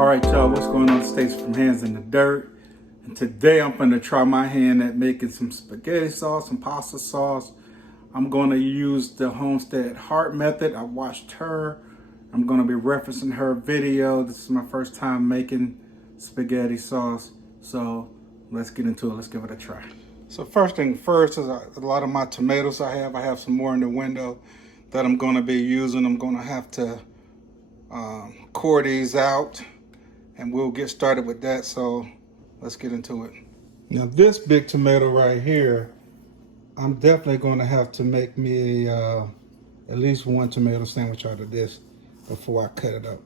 All right, y'all, what's going on? Stacy from Hands in the Dirt. And today I'm going to try my hand at making some spaghetti sauce, some pasta sauce. I'm going to use the Homestead Heart method. I watched her. I'm going to be referencing her video. This is my first time making spaghetti sauce. So let's get into it. Let's give it a try. So first thing first is a lot of my tomatoes I have some more in the window that I'm going to be using. I'm going to have to core these out, and we'll get started with that. So let's get into it. Now this big tomato right here, I'm definitely going to have to make me at least one tomato sandwich out of this before I cut it up.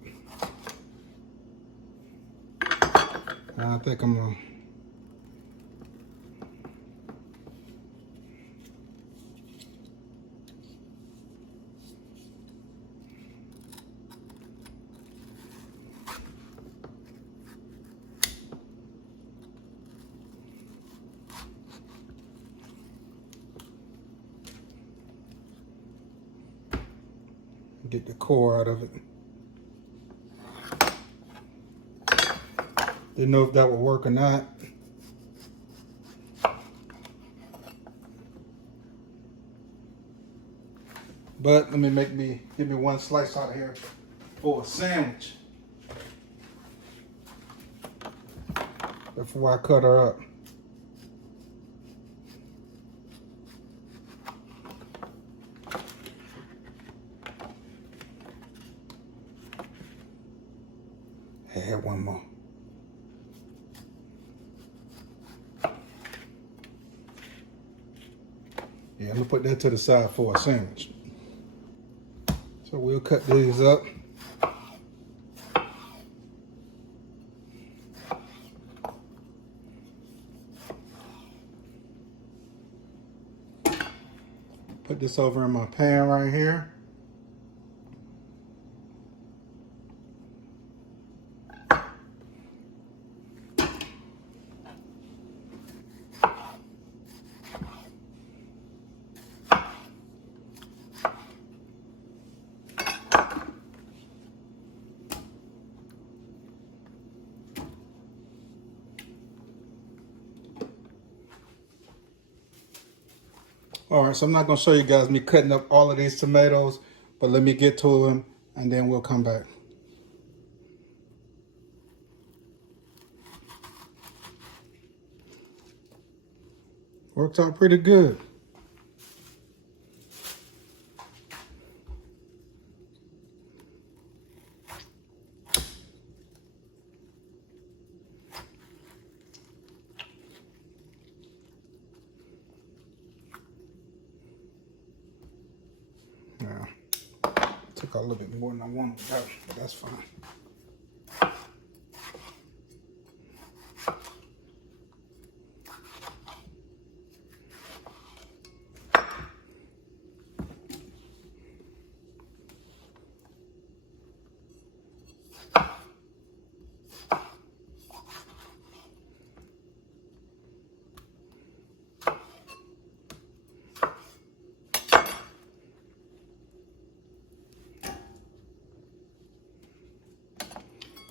And I think I'm gonna get the core out of it. Didn't know if that would work or not. But let me give me one slice out of here for a sandwich before I cut her up. Add one more. Yeah, I'm gonna put that to the side for a sandwich. So we'll cut these up. Put this over in my pan right here. All right, so I'm not gonna show you guys me cutting up all of these tomatoes, but let me get to them and then we'll come back. Works out pretty good. Yeah, took a little bit more than I wanted, but that's fine.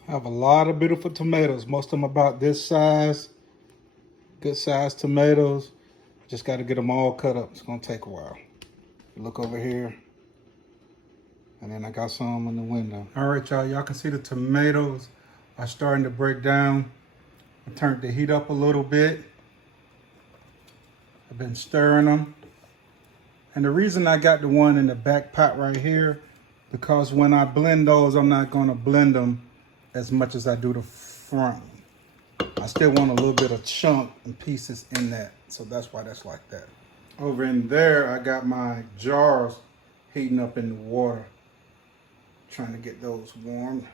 I have a lot of beautiful tomatoes. Most of them about this size. Good sized tomatoes. Just got to get them all cut up. It's going to take a while. Look over here. And then I got some in the window. All right, y'all. Y'all can see the tomatoes are starting to break down. I turned the heat up a little bit. I've been stirring them. And the reason I got the one in the back pot right here, because when I blend those, I'm not going to blend them as much as I do the front. I still want a little bit of chunk and pieces in that. So that's why that's like that. Over in there, I got my jars heating up in the water. Trying to get those warmed.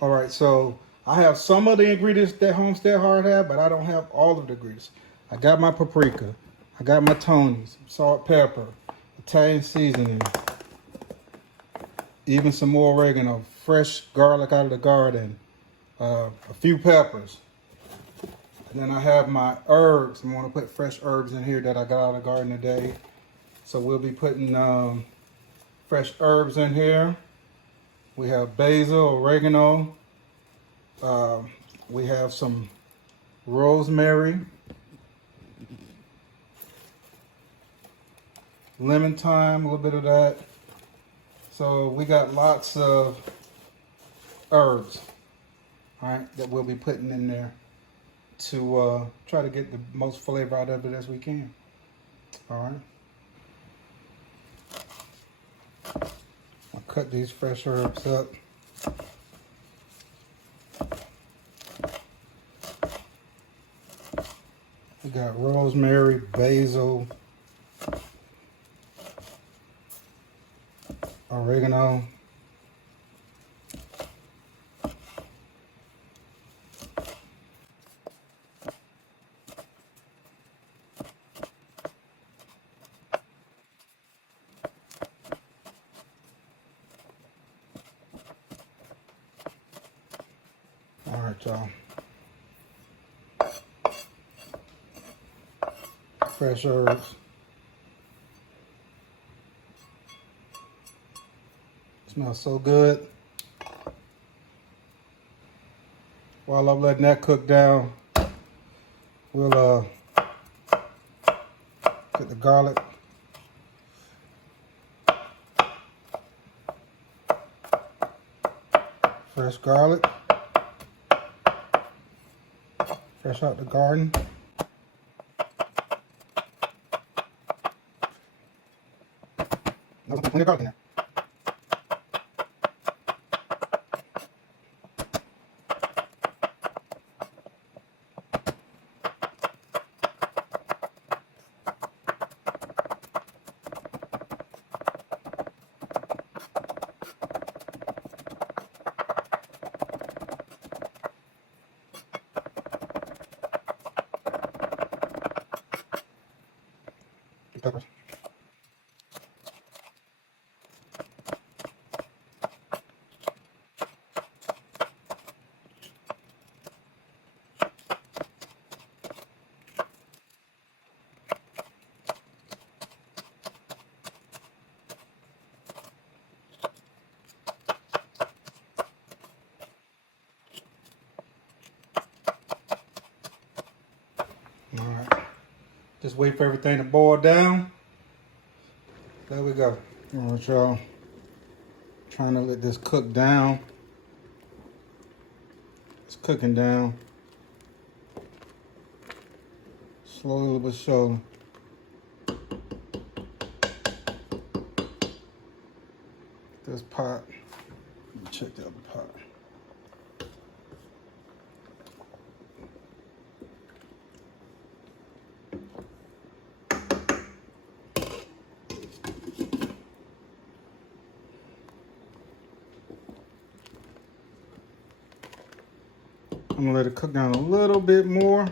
All right, so I have some of the ingredients that Homestead Heart have, but I don't have all of the ingredients. I got my paprika. I got my Tony's, salt, pepper, Italian seasoning, even some more oregano, fresh garlic out of the garden, a few peppers. And then I have my herbs. I want to put fresh herbs in here that I got out of the garden today. So we'll be putting fresh herbs in here. We have basil, oregano. We have some rosemary, lemon thyme, a little bit of that. So we got lots of herbs, all right, that we'll be putting in there to try to get the most flavor out of it as we can. All right. I'll cut these fresh herbs up. We got rosemary, basil, oregano, all right, y'all. Fresh herbs. Smells so good. While I'm letting that cook down, we'll get the garlic. Fresh garlic. Fresh out the garden. Plenty of garlic in there. Peppers. All right. Just wait for everything to boil down. There we go. All right, y'all. Trying to let this cook down. It's cooking down. Slowly but surely. This pot. Let me check the other pot. I'm gonna let it cook down a little bit more,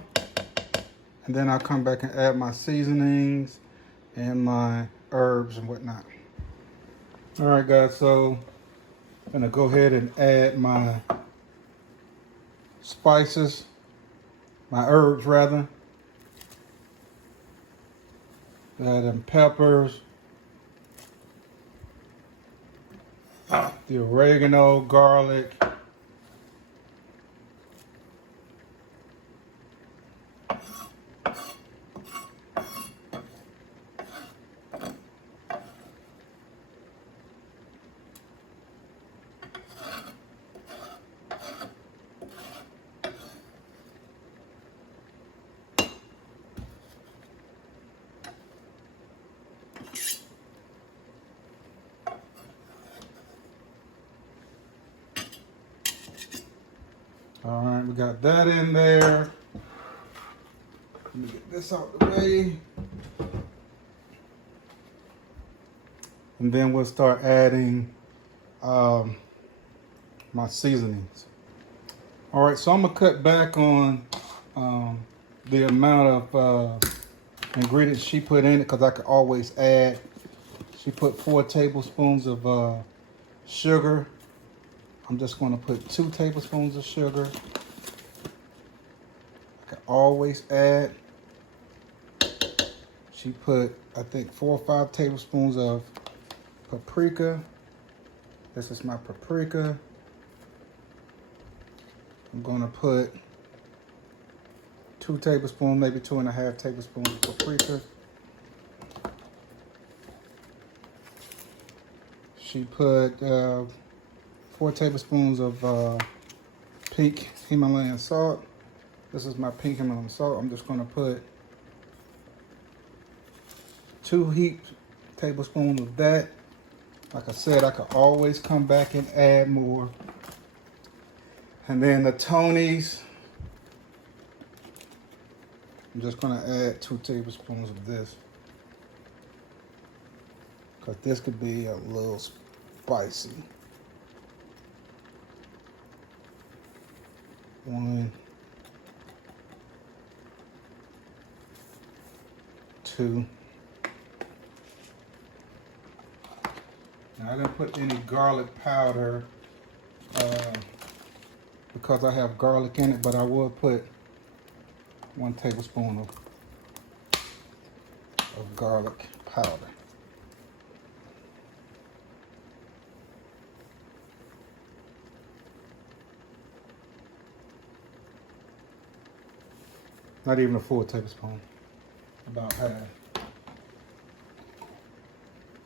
and then I'll come back and add my seasonings and my herbs and whatnot. All right, guys, so I'm gonna go ahead and add my spices, my herbs rather. Add them peppers, the oregano, garlic, all right, we got that in there. Let me get this out the way. And then we'll start adding my seasonings. All right, so I'm gonna cut back on the amount of ingredients she put in it because I could always add. She put 4 tablespoons of sugar. I'm just gonna put 2 tablespoons of sugar. I can always add. She put, I think, 4 or 5 tablespoons of paprika. This is my paprika. I'm gonna put 2 tablespoons, maybe 2.5 tablespoons of paprika. She put 4 tablespoons of pink Himalayan salt. This is my pink Himalayan salt. I'm just gonna put 2 heaped tablespoons of that. Like I said, I could always come back and add more. And then the Tony's, I'm just gonna add 2 tablespoons of this, because this could be a little spicy. 1, 2. Now I didn't put any garlic powder because I have garlic in it, but I will put 1 tablespoon of garlic powder. Not even a full tablespoon, about half.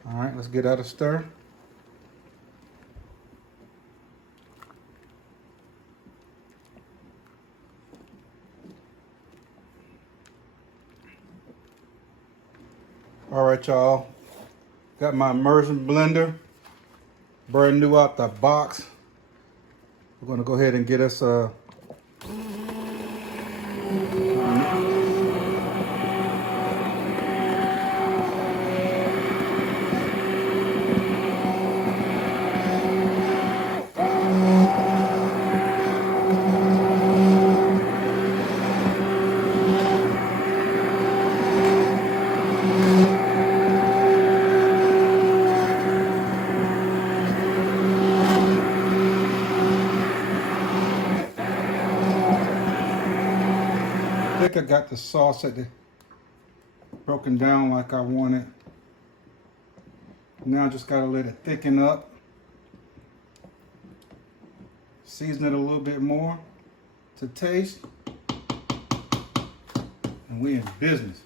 All right, let's get out of stir. All right, y'all. Got my immersion blender, brand new out the box. We're gonna go ahead and get us a I think I got the sauce broken down like I want it. Now I just gotta let it thicken up. Season it a little bit more to taste. And we in business.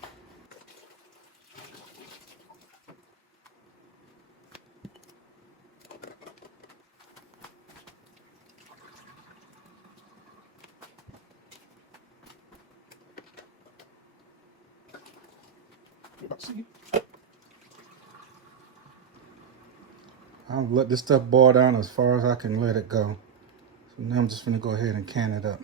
I'll let this stuff boil down as far as I can let it go. So now I'm just gonna go ahead and can it up.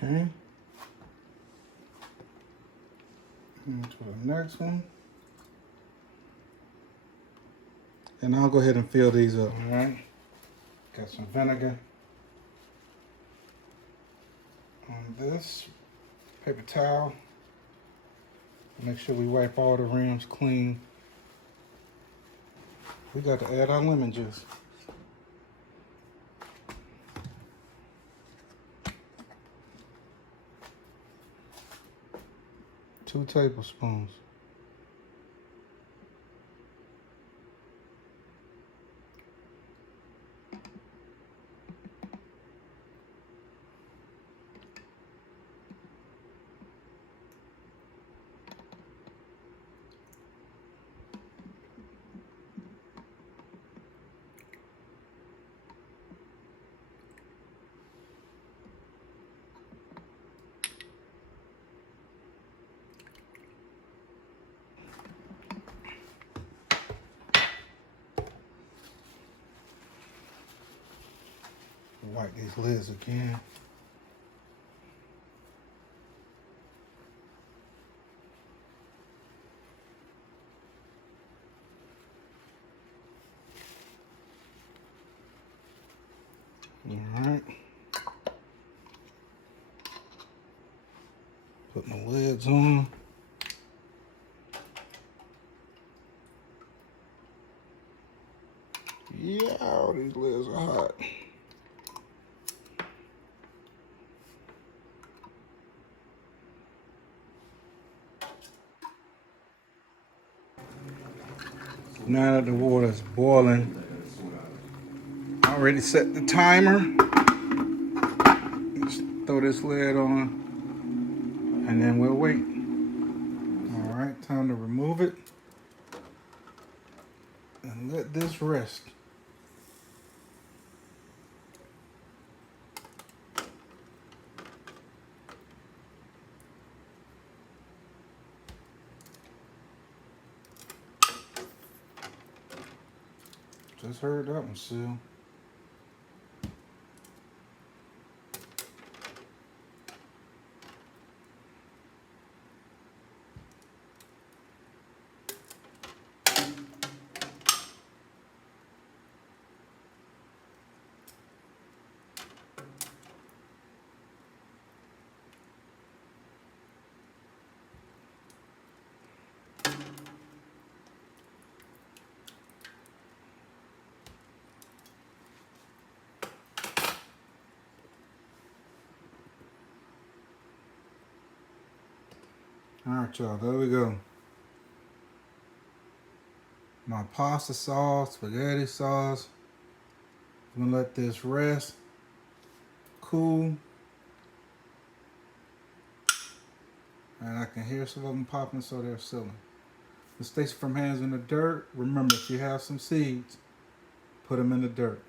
Okay. Into the next one. And I'll go ahead and fill these up. All right. Got some vinegar on this paper towel. Make sure we wipe all the rims clean. We got to add our lemon juice. Two tablespoons. wipe these lids again. All right. Put my lids on. Yeah, these lids are hot. Now that the water is boiling, I already set the timer. Just throw this lid on, and then we'll wait. All right, time to remove it and let this rest. Just heard that one seal. All right, y'all, there we go. My pasta sauce, spaghetti sauce. I'm gonna let this rest, cool. And I can hear some of them popping, so they're sealing. This is Stacy from Hands in the Dirt. Remember, if you have some seeds, put them in the dirt.